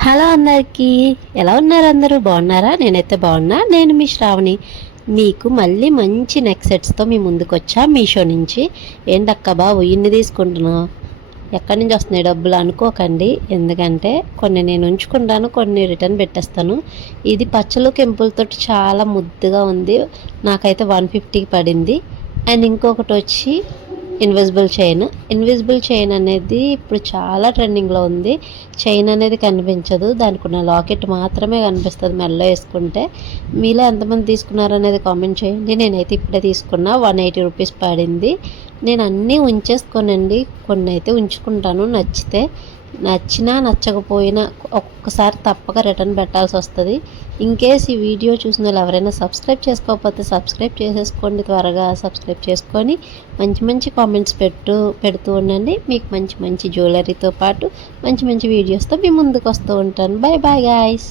Hello అందరికీ. ఎలా ఉన్నారు అందరూ? బాగున్నారా? నేనైతే బాగున్నా. నేను మీ శ్రావణి. మీకు మళ్ళీ మంచి నెక్ సెట్స్తో మీ ముందుకు వచ్చా? మీషో నుంచి. ఏంటక్క బాబు ఇన్ని తీసుకుంటున్నావు? ఎక్కడి నుంచి వస్తున్నాయి డబ్బులు? అనుకోకండి. ఎందుకంటే కొన్ని నేను ఉంచుకుంటాను కొన్ని రిటర్న్ పెట్టేస్తాను. ఇది పచ్చలు కెంపులతో చాలా ముద్దుగా ఉంది. నాకైతే వన్ ఫిఫ్టీకి పడింది. అండ్ ఇంకొకటి వచ్చి ఇన్విజిబుల్ చైన్ ఇన్విజిబుల్ చైన్ అనేది ఇప్పుడు చాలా ట్రెండింగ్లో ఉంది. చైన్ అనేది కనిపించదు. దానికి ఉన్న లాకెట్ మాత్రమే కనిపిస్తుంది మెల్లో వేసుకుంటే. మీలో ఎంతమంది తీసుకున్నారు అనేది కామెంట్ చేయండి. నేనైతే ఇప్పుడే తీసుకున్నా. వన్ ఎయిటీ రూపీస్ పడింది. నేను అన్నీ ఉంచేసుకోనండి. కొన్ని అయితే ఉంచుకుంటాను. నచ్చితే నచ్చినా నచ్చకపోయినా ఒక్కసారి తప్పక రిటర్న్ పెట్టాల్సి వస్తుంది. ఇన్కేస్ ఈ వీడియో చూసిన వాళ్ళు ఎవరైనా సబ్స్క్రైబ్ చేసుకోకపోతే సబ్స్క్రైబ్ చేసేసుకోండి త్వరగా సబ్స్క్రైబ్ చేసుకొని మంచి మంచి కామెంట్స్ పెట్టు పెడుతూ ఉండండి. మీకు మంచి మంచి జ్యువెలరీతో పాటు మంచి మంచి వీడియోస్తో మీ ముందుకు వస్తూ ఉంటాను. Bye bye guys